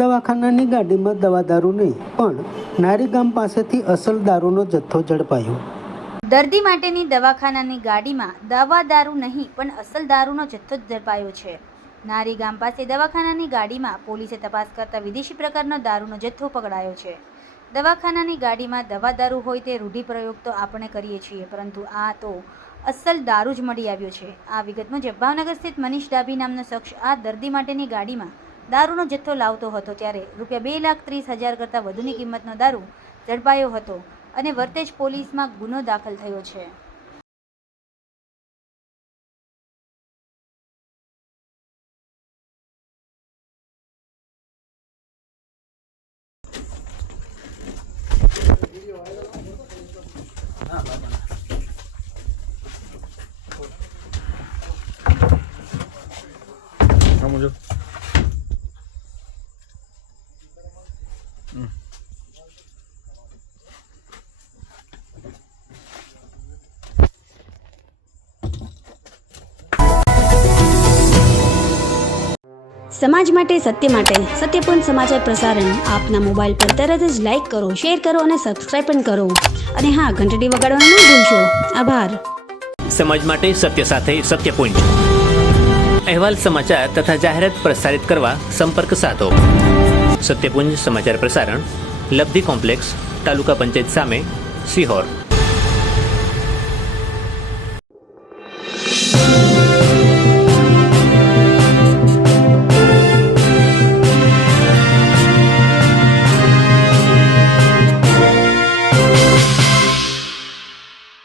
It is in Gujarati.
દવાખાનાની ગાડીમાં દવા દારૂ નહીં પણ નારી ગામ પાસેથી અસલ દારૂનો જથ્થો ઝડપાયો। દર્દી માટેની દવાખાનાની ગાડીમાં દવા દારૂ નહીં પણ અસલ દારૂનો જથ્થો ઝડપાયો છે। નારી ગામ પાસે દવાખાનાની ગાડીમાં પોલીસે તપાસ કરતા વિદેશી પ્રકારનો દારૂનો જથ્થો પકડાયો છે। દવાખાનાની ગાડીમાં દવા દારૂ હોય તે રૂઢિપ્રયોગ તો આપણે કરીએ છીએ, પરંતુ આ તો અસલ દારૂ જ મળી આવ્યો છે। આ વિગત મુજબ ભાવનગર સ્થિત મનીષ ડાભી નામનો શખ્સ આ દર્દી માટેની ગાડીમાં દારૂનો જથ્થો લાવતો હતો ત્યારે રૂપિયા 2,30,000 કરતાં વધુની કિંમતનો દારૂ ઝડપાયો હતો અને વર્તેજ પોલીસમાં ગુનો દાખલ થયો છે। સમાજ માટે સત્ય માટે સત્યપૂર્ણ સમાચાર પ્રસારણ આપના મોબાઈલ પર તરત જ લાઈક કરો, શેર કરો અને સબસ્ક્રાઇબ પણ કરો અને હા, ઘંટડી વગાડવાનું ન ભૂલશો। આભાર। સમાજ માટે સત્ય સાથે સત્યપુંજ અહેવાલ, સમાચાર તથા જાહેરાત પ્રસારિત કરવા સંપર્ક સાધો। સત્યપુંજ સમાચાર પ્રસારણ, લબ્ધિ કોમ્પ્લેક્સ, તાલુકા પંચાયત સામે, સિહોર।